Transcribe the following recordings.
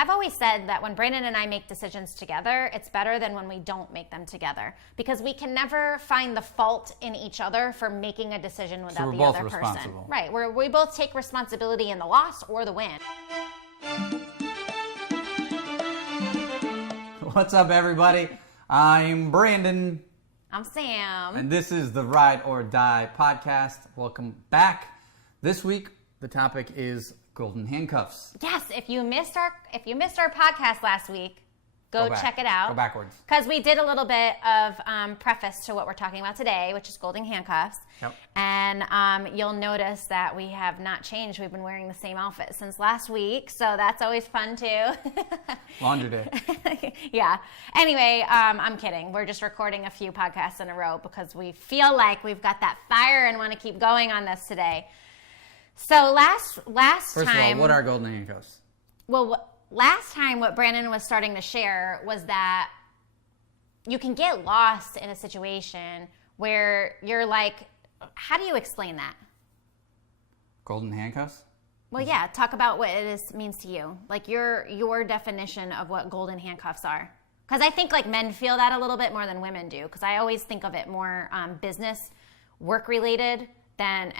I've always said that when Brandon and I make decisions together, it's better than when we don't make them together, because we can never find the fault in each other for making a decision without the other person. Right, where we both take responsibility in the loss or the win. What's up, everybody? I'm Brandon. I'm Sam. And this is the Ride or Die podcast. Welcome back. This week, the topic is Golden Handcuffs. Yes, if you missed our podcast last week, go check it out. Go backwards. Because we did a little bit of preface to what we're talking about today, which is Golden Handcuffs. Yep. And you'll notice that we have not changed. We've been wearing the same outfit since last week, so that's always fun too. Laundry day. Yeah. Anyway, I'm kidding. We're just recording a few podcasts in a row because we feel like we've got that fire and want to keep going on this today. So last First time... First of all, what are Golden Handcuffs? Well, last time what Brandon was starting to share was that you can get lost in a situation where you're like, how do you explain that? Golden handcuffs? Well, yeah, talk about what means to you. Like your definition of what golden handcuffs are. Because I think like men feel that a little bit more than women do. Because I always think of it more business, work related. And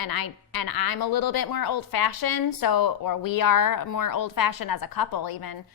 I'm a little bit more old-fashioned, or we are more old-fashioned as a couple even,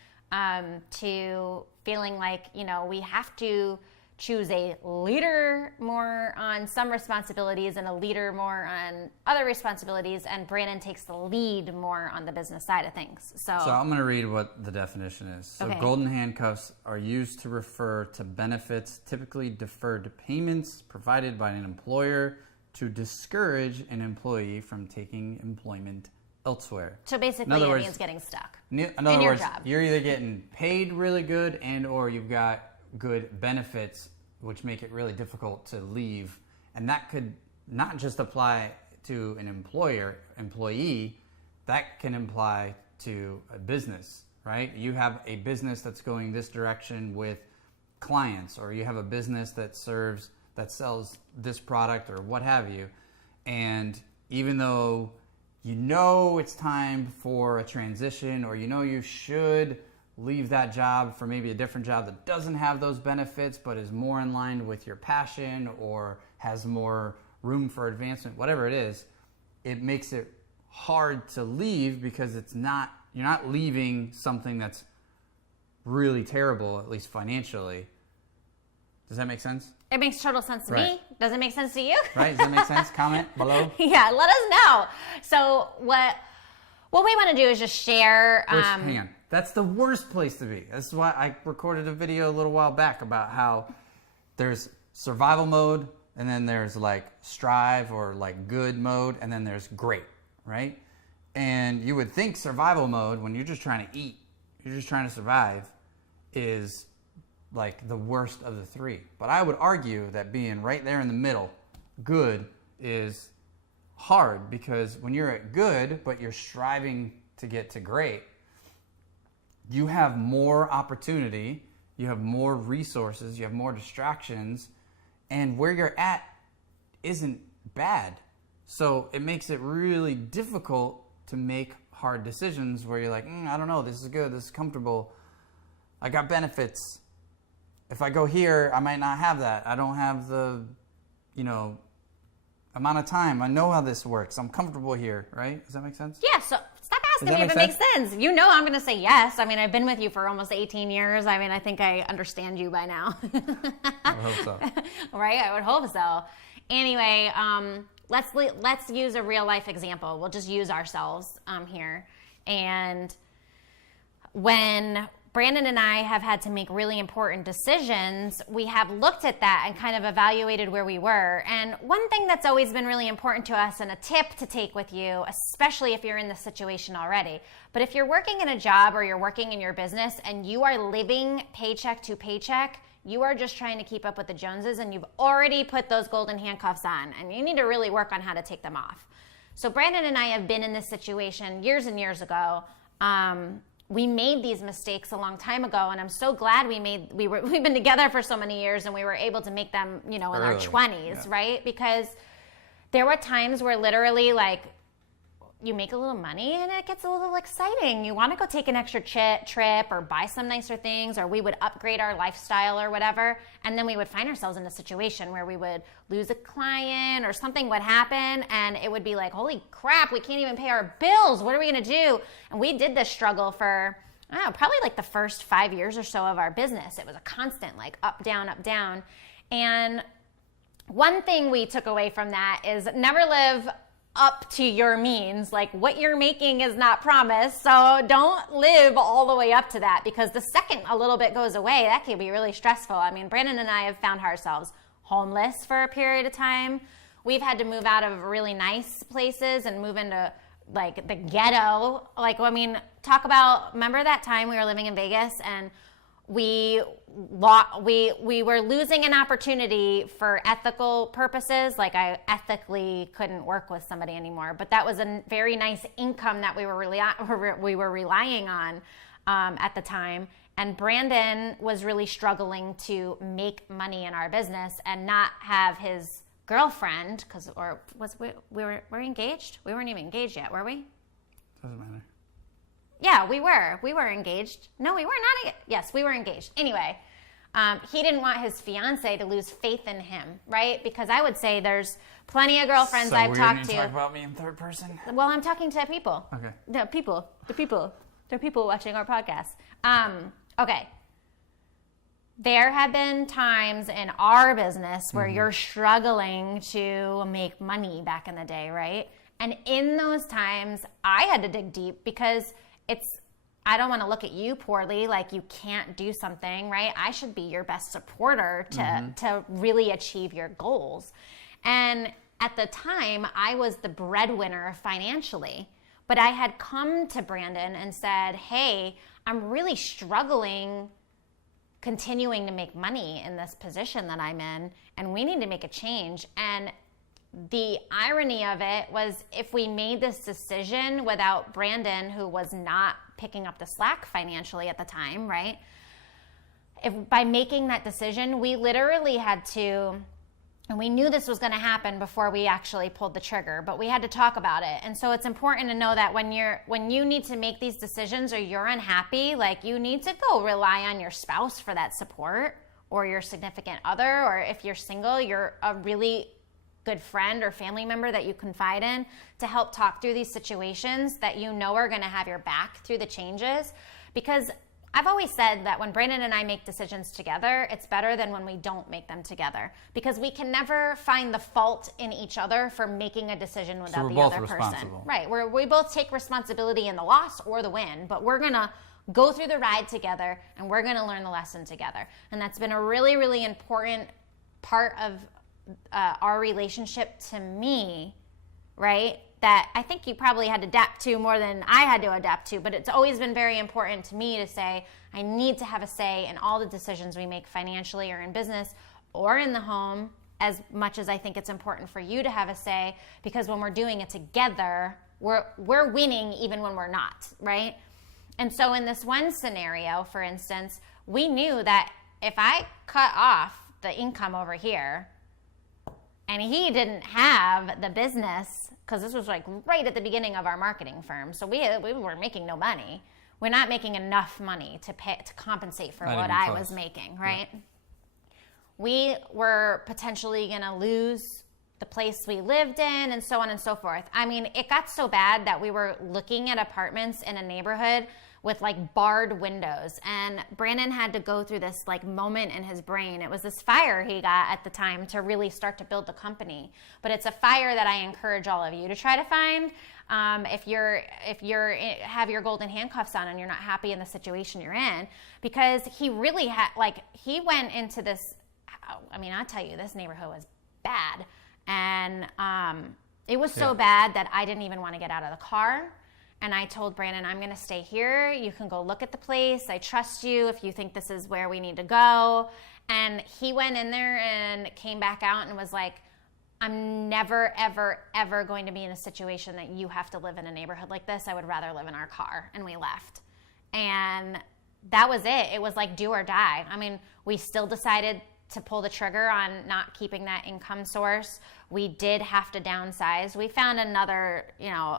to feeling like, we have to choose a leader more on some responsibilities and a leader more on other responsibilities, and Brandon takes the lead more on the business side of things. So I'm going to read what the definition is. So okay. Golden handcuffs are used to refer to benefits, typically deferred payments provided by an employer to discourage an employee from taking employment elsewhere. So basically, it means getting stuck in other words, job. You're either getting paid really good and or you've got good benefits, which make it really difficult to leave. And that could not just apply to an employee, that can apply to a business, right? You have a business that's going this direction with clients, or you have a business that sells this product or what have you. And even though it's time for a transition, or you should leave that job for maybe a different job that doesn't have those benefits but is more in line with your passion or has more room for advancement, whatever it is, it makes it hard to leave because you're not leaving something that's really terrible, at least financially. Does that make sense? It makes total sense to me. Does it make sense to you? Right? Does that make sense? Comment below. Yeah, let us know. So what we want to do is just share. Hang on. That's the worst place to be. That's why I recorded a video a little while back about how there's survival mode, and then there's like strive or like good mode, and then there's great, right? And you would think survival mode, when you're just trying to eat, you're just trying to survive, is like the worst of the three. But I would argue that being right there in the middle, good, is hard, because when you're at good but you're striving to get to great, you have more opportunity, you have more resources, you have more distractions, and where you're at isn't bad. So it makes it really difficult to make hard decisions where you're like, I don't know, this is good, this is comfortable, I got benefits. If I go here, I might not have that. I don't have the, amount of time. I know how this works. I'm comfortable here, right? Does that make sense? Yeah, so stop asking me if it makes sense. I'm going to say yes. I mean, I've been with you for almost 18 years. I mean, I think I understand you by now. I hope so. Right? I would hope so. Anyway, let's use a real life example. We'll just use ourselves here. And when Brandon and I have had to make really important decisions, we have looked at that and kind of evaluated where we were. And one thing that's always been really important to us, and a tip to take with you, especially if you're in this situation already, but if you're working in a job or you're working in your business and you are living paycheck to paycheck, you are just trying to keep up with the Joneses, and you've already put those golden handcuffs on, and you need to really work on how to take them off. So Brandon and I have been in this situation years and years ago. We made these mistakes a long time ago, and I'm so glad we've been together for so many years, and we were able to make them, in our 20s, right? Because there were times where literally, like, you make a little money and it gets a little exciting. You want to go take an extra trip or buy some nicer things, or we would upgrade our lifestyle or whatever. And then we would find ourselves in a situation where we would lose a client or something would happen. And it would be like, holy crap, we can't even pay our bills. What are we going to do? And we did this struggle for, I don't know, probably like the first 5 years or so of our business. It was a constant like up, down, up, down. And one thing we took away from that is never live up to your means. Like, what you're making is not promised. So don't live all the way up to that, because the second a little bit goes away, that can be really stressful. I mean, Brandon and I have found ourselves homeless for a period of time. We've had to move out of really nice places and move into like the ghetto. Like, I mean, talk about, remember that time we were living in Vegas and we were losing an opportunity for ethical purposes. Like, I ethically couldn't work with somebody anymore, but that was a very nice income that we were relying on at the time. And Brandon was really struggling to make money in our business and not have his girlfriend, we were engaged? We weren't even engaged yet, were we? Doesn't matter. Yeah, we were engaged. No, we were not. Yes, we were engaged. Anyway, he didn't want his fiance to lose faith in him, right? Because I would say there's plenty of girlfriends I've talked to. Talk about me in third person? Well, I'm talking to people. Okay. The people. They're people watching our podcast. Okay. There have been times in our business where you're struggling to make money back in the day, right? And in those times, I had to dig deep because I don't want to look at you poorly, like you can't do something, right? I should be your best supporter to really achieve your goals. And at the time, I was the breadwinner financially, but I had come to Brandon and said, hey, I'm really struggling continuing to make money in this position that I'm in, and we need to make a change. And the irony of it was, if we made this decision without Brandon, who was not picking up the slack financially at the time, right? By making that decision, we literally had to, and we knew this was going to happen before we actually pulled the trigger, but we had to talk about it. And so it's important to know that when you need to make these decisions or you're unhappy, like, you need to go rely on your spouse for that support, or your significant other, or if you're single, you're a really good friend or family member that you confide in to help talk through these situations that you know are going to have your back through the changes. Because I've always said that when Brandon and I make decisions together, it's better than when we don't make them together, because we can never find the fault in each other for making a decision without the other person. Right. We both take responsibility in the loss or the win, but we're going to go through the ride together and we're going to learn the lesson together. And that's been a really, really important part of our relationship to me, right? That I think you probably had to adapt to more than I had to adapt to, but it's always been very important to me to say, I need to have a say in all the decisions we make financially or in business or in the home, as much as I think it's important for you to have a say, because when we're doing it together, we're winning even when we're not, right? And so in this one scenario, for instance, we knew that if I cut off the income over here, and he didn't have the business, because this was like right at the beginning of our marketing firm, so we were making no money. We're not making enough money to compensate for what I was making, right? Yeah. We were potentially going to lose the place we lived in, and so on and so forth. I mean, it got so bad that we were looking at apartments in a neighborhood with like barred windows, and Brandon had to go through this like moment in his brain. It was this fire he got at the time to really start to build the company, but it's a fire that I encourage all of you to try to find. If you're have your golden handcuffs on and you're not happy in the situation you're in, because he really he went into this. I mean, I'll tell you, this neighborhood was bad, and it was so bad that I didn't even want to get out of the car. And I told Brandon, I'm going to stay here. You can go look at the place. I trust you if you think this is where we need to go. And he went in there and came back out and was like, I'm never, ever, ever going to be in a situation that you have to live in a neighborhood like this. I would rather live in our car. And we left. And that was it. It was like do or die. I mean, we still decided to pull the trigger on not keeping that income source, we did have to downsize. We found another,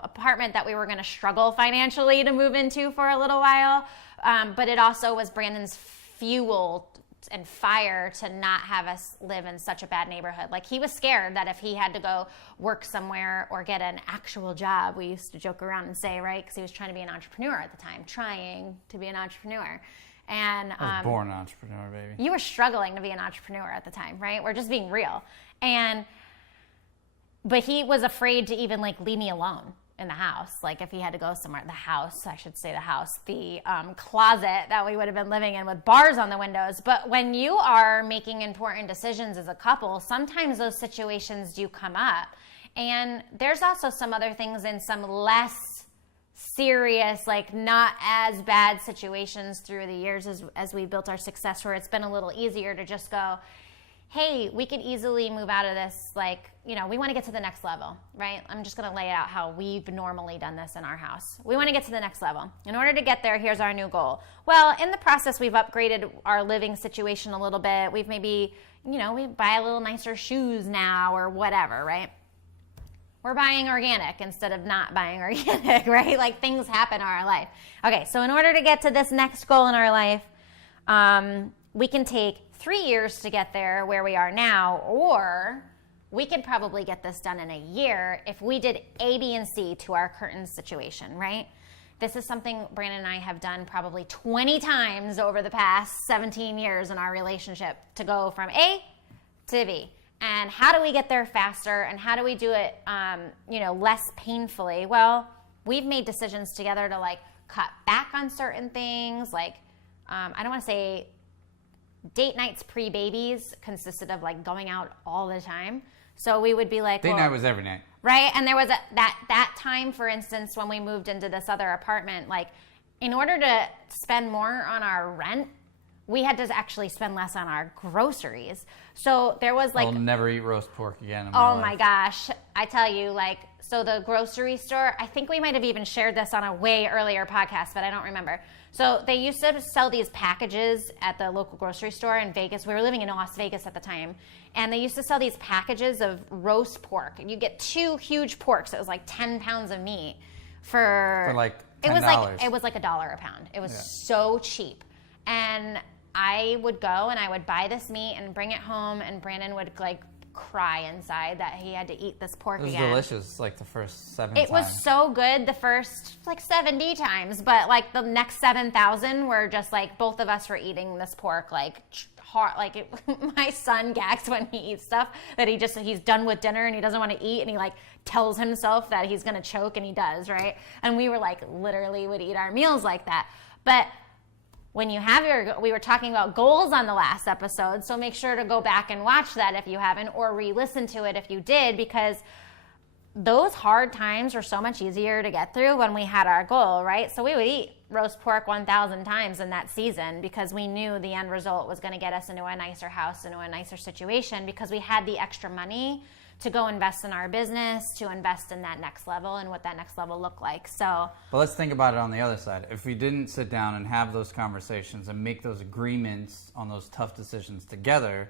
apartment that we were going to struggle financially to move into for a little while. But it also was Brandon's fuel and fire to not have us live in such a bad neighborhood. Like, he was scared that if he had to go work somewhere or get an actual job, we used to joke around and say, right, because he was trying to be an entrepreneur at the time, and I was born an entrepreneur, baby. you were struggling to be an entrepreneur at the time, right? We're just being real. But he was afraid to even leave me alone in the house. Like, if he had to go somewhere, the closet that we would have been living in with bars on the windows. But when you are making important decisions as a couple, sometimes those situations do come up. And there's also some other things in some less serious, not as bad situations through the years as we built our success, where it's been a little easier to just go, hey, we could easily move out of this. We want to get to the next level, right? I'm just going to lay out how we've normally done this in our house. We want to get to the next level. In order to get there, here's our new goal. Well, in the process, we've upgraded our living situation a little bit. We've maybe, we buy a little nicer shoes now or whatever, right? We're buying organic instead of not buying organic, right? Things happen in our life. Okay, so in order to get to this next goal in our life, we can take 3 years to get there where we are now, or we could probably get this done in a year if we did A, B, and C to our current situation, right? This is something Brandon and I have done probably 20 times over the past 17 years in our relationship, to go from A to B. And how do we get there faster, and how do we do it, less painfully? Well, we've made decisions together to cut back on certain things. I don't want to say date nights pre-babies consisted of going out all the time. So we would be date night was every night. Right? And there was that time, for instance, when we moved into this other apartment, in order to spend more on our rent, we had to actually spend less on our groceries. So there was I'll never eat roast pork again in my oh life. my gosh. I tell you, so the grocery store, I think we might have even shared this on a way earlier podcast, but I don't remember. So they used to sell these packages at the local grocery store in Vegas. We were living in Las Vegas at the time. And they used to sell these packages of roast pork. And you get 2 huge porks. It was 10 pounds of meat for $10. It was $1 a pound. It was so cheap. And I would go and I would buy this meat and bring it home, and Brandon would cry inside that he had to eat this pork again. It was delicious, the first 7 times. It was so good the first 70 times, but the next 7,000 were just both of us were eating this pork hard. My son gags when he eats stuff that he's done with dinner and he doesn't want to eat, and he tells himself that he's gonna choke, and he does, right? And we were literally would eat our meals like that. But when you have we were talking about goals on the last episode, so make sure to go back and watch that if you haven't, or re-listen to it if you did, because those hard times were so much easier to get through when we had our goal, right? So we would eat roast pork 1,000 times in that season because we knew the end result was going to get us into a nicer house, into a nicer situation, because we had the extra money to go invest in our business, to invest in that next level and what that next level looked like. So, but let's think about it on the other side. If we didn't sit down and have those conversations and make those agreements on those tough decisions together,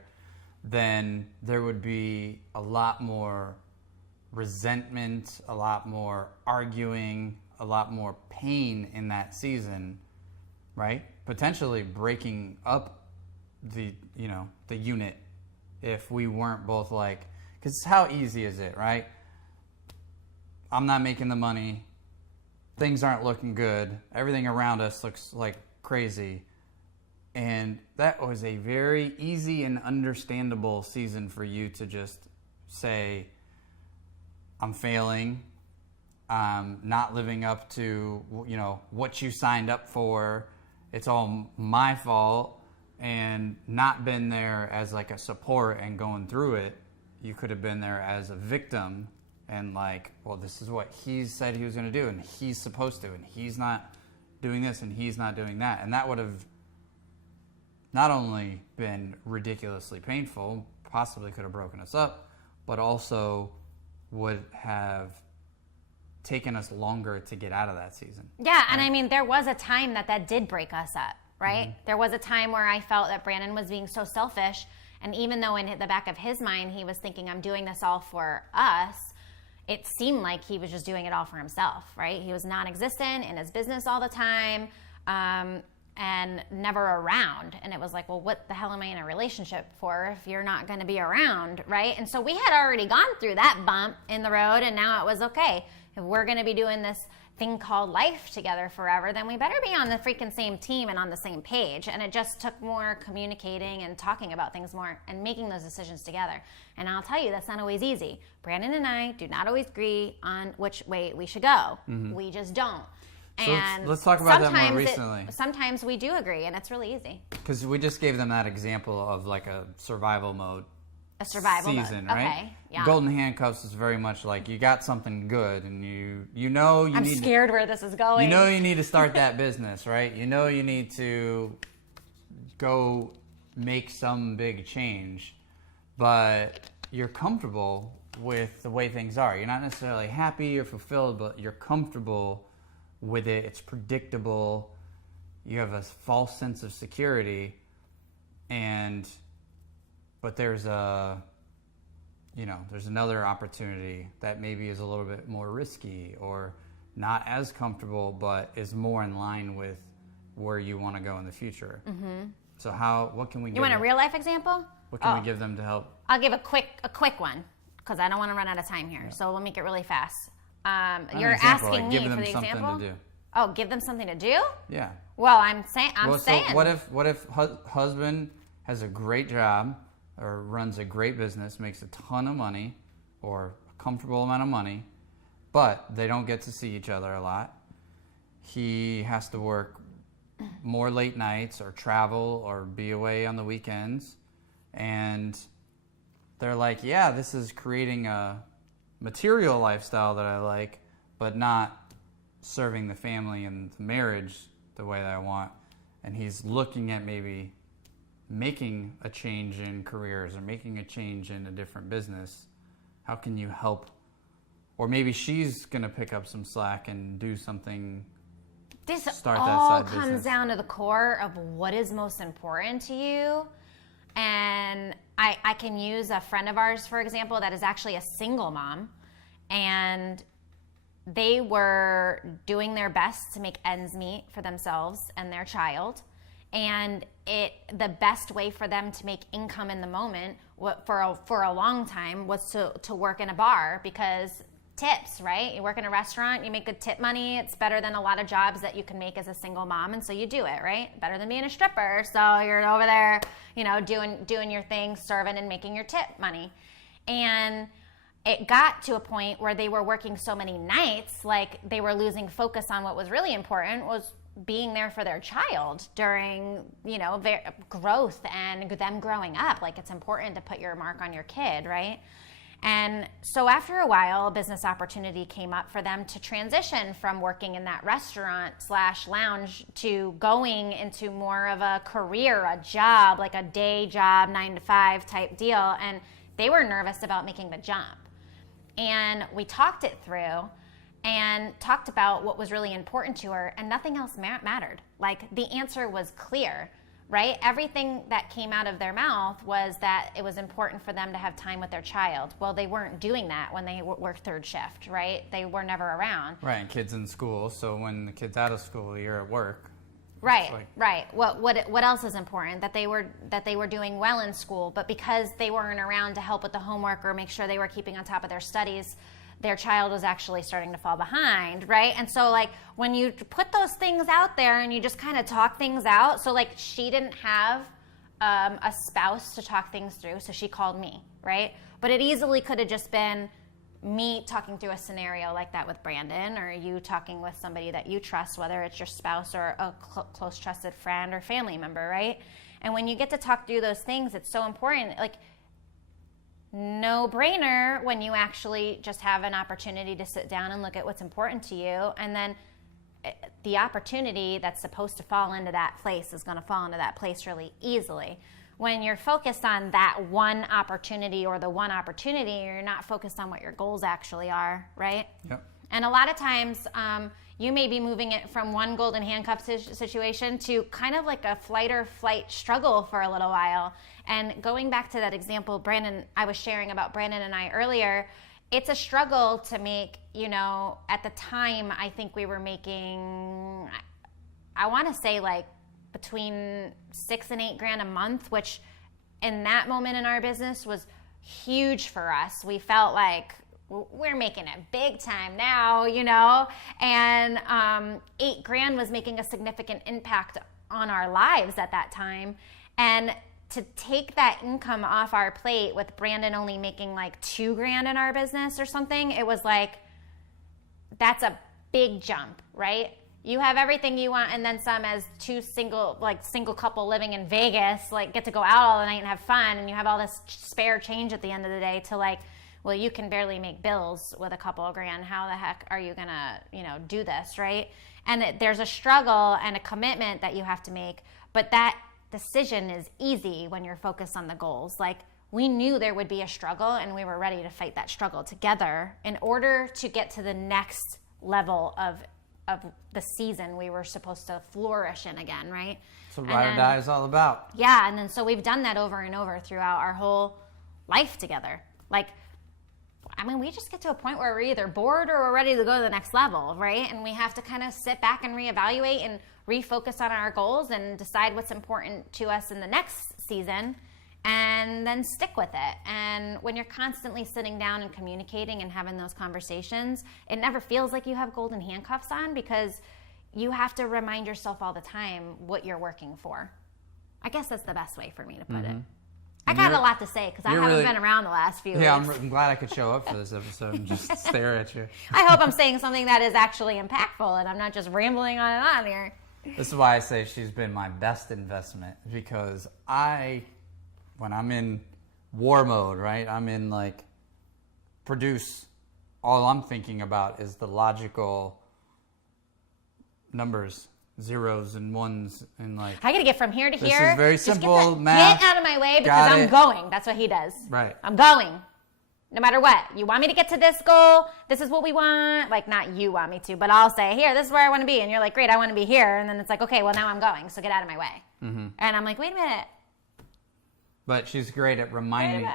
then there would be a lot more resentment, a lot more arguing, a lot more pain in that season, right? Potentially breaking up the unit if we weren't both because how easy is it, right? I'm not making the money. Things aren't looking good. Everything around us looks crazy. And that was a very easy and understandable season for you to just say, I'm failing. I'm not living up to, what you signed up for. It's all my fault. And not been there as a support and going through it. You could have been there as a victim and well, this is what he said he was going to do, and he's supposed to, and he's not doing this, and he's not doing that. And that would have not only been ridiculously painful, possibly could have broken us up, but also would have taken us longer to get out of that season. Yeah, right? And there was a time that did break us up, right? Mm-hmm. There was a time where I felt that Brandon was being so selfish And even though in the back of his mind he was thinking, I'm doing this all for us, it seemed like he was just doing it all for himself, right? He was non-existent in his business all the time, and never around. And it was like, well, what the hell am I in a relationship for if you're not going to be around, right? And so we had already gone through that bump in the road, and now it was okay. If we're going to be doing this thing called life together forever, then we better be on the freaking same team and on the same page. And it just took more communicating and talking about things more and making those decisions together. And I'll tell you, that's not always easy. Brandon and I do not always agree on which way we should go. We just don't. So And let's talk about that more recently. Sometimes we do agree, and it's really easy. Because we just gave them that example of like a survival mode. A survival season, mode. right? Okay, yeah. Golden Handcuffs is very much like you got something good, and you know you I'm need. scared where this is going. You know you need to start that business, right? You know you need to go make some big change, but you're comfortable with the way things are. You're not necessarily happy or fulfilled, but you're comfortable with it. It's predictable. You have a false sense of security, but there's another opportunity that maybe is a little bit more risky or not as comfortable, but is more in line with where you want to go in the future. So what can we give You want a them? real life example? What can we give them to help? I'll give a quick one because I don't want to run out of time here. So we'll make it really fast. You're example, asking like, me give them for the something example. to do. Oh, give them something to do? Yeah. Well, I'm saying. So what if husband has a great job or runs a great business, makes a ton of money or a comfortable amount of money, but they don't get to see each other a lot. He has to work more late nights or travel or be away on the weekends. And they're like, yeah, this is creating a material lifestyle that I like, but not serving the family and the marriage the way that I want. And he's looking at maybe making a change in careers or making a change in a different business. How can you help? Or maybe she's going to pick up some slack and do something. This start that all side comes business. down to the core of what is most important to you. And I can use a friend of ours, for example, that is actually a single mom. And they were doing their best to make ends meet for themselves and their child. And the best way for them to make income in the moment for a long time was to work in a bar, because tips, right? You work in a restaurant, you make good tip money. It's better than a lot of jobs that you can make as a single mom, and so you do it, right? Better than being a stripper. So you're over there, doing your thing, serving and making your tip money. And it got to a point where they were working so many nights, like they were losing focus on what was really important, was being there for their child during, their growth and them growing up. Like, it's important to put your mark on your kid, right? And so after a while, a business opportunity came up for them to transition from working in that restaurant/lounge to going into more of a career, a job, like a day job, 9 to 5 type deal. And they were nervous about making the jump. And we talked it through and talked about what was really important to her, and nothing else mattered. Like, the answer was clear, right? Everything that came out of their mouth was that it was important for them to have time with their child. Well, they weren't doing that when they worked third shift, right? They were never around. Right, and kids in school, so when the kid's out of school, you're at work. Right, right. What else is important? That they were doing well in school, but because they weren't around to help with the homework or make sure they were keeping on top of their studies, their child was actually starting to fall behind, right? And so, like, when you put those things out there and you just kind of talk things out, so, like, she didn't have a spouse to talk things through, so she called me, right? But it easily could have just been me talking through a scenario like that with Brandon, or you talking with somebody that you trust, whether it's your spouse or a close trusted friend or family member, right? And when you get to talk through those things, it's so important. Like, no brainer when you actually just have an opportunity to sit down and look at what's important to you, and then the opportunity that's supposed to fall into that place is going to fall into that place really easily. When you're focused on that one opportunity or the one opportunity, you're not focused on what your goals actually are, right? Yep. And a lot of times, you may be moving it from one golden handcuff situation to kind of like a flight or flight struggle for a little while. And going back to that example, I was sharing about Brandon and I earlier, it's a struggle to make, at the time, I think we were making, I want to say like between $6,000 and $8,000 a month, which in that moment in our business was huge for us. We felt like we're making it big time now, and $8,000 was making a significant impact on our lives at that time. And to take that income off our plate with Brandon only making like $2,000 in our business or something, it was like, that's a big jump, right? You have everything you want and then some, as two single couple living in Vegas, like get to go out all the night and have fun, and you have all this spare change at the end of the day to like, well, you can barely make bills with a couple of grand. How the heck are you gonna, do this, right? And there's a struggle and a commitment that you have to make, but that decision is easy when you're focused on the goals. Like, we knew there would be a struggle, and we were ready to fight that struggle together in order to get to the next level of the season we were supposed to flourish in again, right? That's what Ride or Die is all about. Yeah, and then so we've done that over and over throughout our whole life together. Like, we just get to a point where we're either bored or we're ready to go to the next level, right? And we have to kind of sit back and reevaluate and refocus on our goals and decide what's important to us in the next season, and then stick with it. And when you're constantly sitting down and communicating and having those conversations, it never feels like you have golden handcuffs on, because you have to remind yourself all the time what you're working for. I guess that's the best way for me to put it. I got a lot to say because I haven't been around the last few weeks. Yeah, I'm glad I could show up for this episode and just stare at you. I hope I'm saying something that is actually impactful and I'm not just rambling on and on here. This is why I say she's been my best investment, because when I'm in war mode, right? I'm in like produce. All I'm thinking about is the logical numbers, zeros and ones, and like. I gotta get from here to here. This is very simple get math. Get out of my way because I'm going. That's what he does. Right. I'm going. No matter what. You want me to get to this goal? This is what we want. Like, not you want me to, but I'll say, here, this is where I want to be. And you're like, great, I want to be here. And then it's like, okay, well, now I'm going, so get out of my way. Mm-hmm. And I'm like, wait a minute. But she's great at reminding.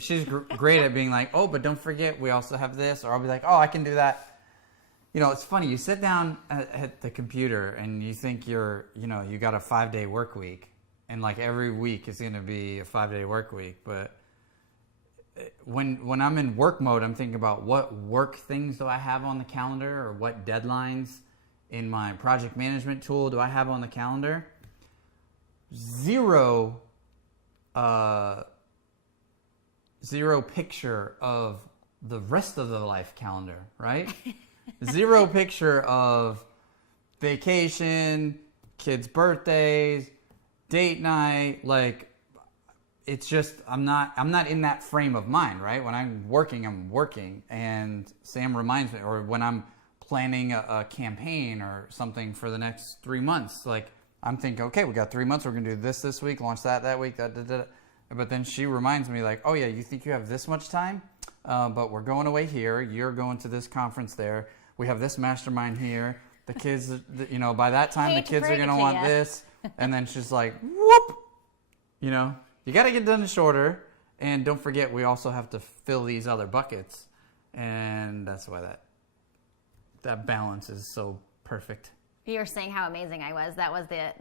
She's great at being like, oh, but don't forget, we also have this. Or I'll be like, oh, I can do that. It's funny. You sit down at the computer and you think you got a 5-day work week. And like every week is going to be a 5-day work week. But when I'm in work mode, I'm thinking about what work things do I have on the calendar, or what deadlines in my project management tool do I have on the calendar. Zero picture of the rest of the life calendar, right? Zero picture of vacation, kids' birthdays, date night. Like, it's just, I'm not in that frame of mind, right? When I'm working, and Sam reminds me, or when I'm planning a campaign or something for the next 3 months, like, I'm thinking, okay, we got 3 months. We're going to do this week, launch that week. But then she reminds me, like, oh, yeah, you think you have this much time? But we're going away here. You're going to this conference there. We have this mastermind here. The kids, by that time, the kids are going to want this. And then she's like, whoop. You got to get done shorter. And don't forget, we also have to fill these other buckets. And that's why that balance is so perfect. You were saying how amazing I was. That was the end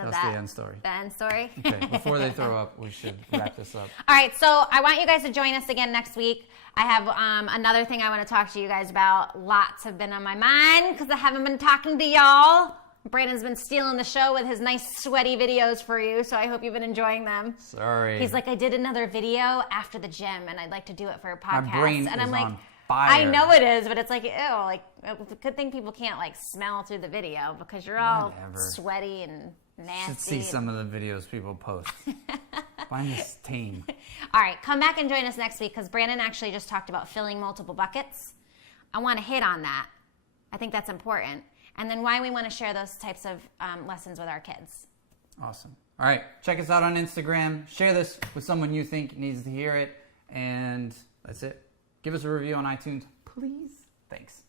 of that. That's the end story. The end story? Okay, before they throw up, we should wrap this up. All right, so I want you guys to join us again next week. I have another thing I want to talk to you guys about. Lots have been on my mind because I haven't been talking to y'all. Brandon's been stealing the show with his nice sweaty videos for you, so I hope you've been enjoying them. Sorry. He's like, I did another video after the gym, and I'd like to do it for a podcast. My brain and is I'm like, on fire. I know it is, but it's like, ew, like, it's a good thing people can't like smell through the video because you're all sweaty and nasty. You should see some of the videos people post. Find this tame. All right, come back and join us next week because Brandon actually just talked about filling multiple buckets. I want to hit on that. I think that's important. And then why we want to share those types of lessons with our kids. Awesome. All right, check us out on Instagram. Share this with someone you think needs to hear it. And that's it. Give us a review on iTunes, please. Thanks.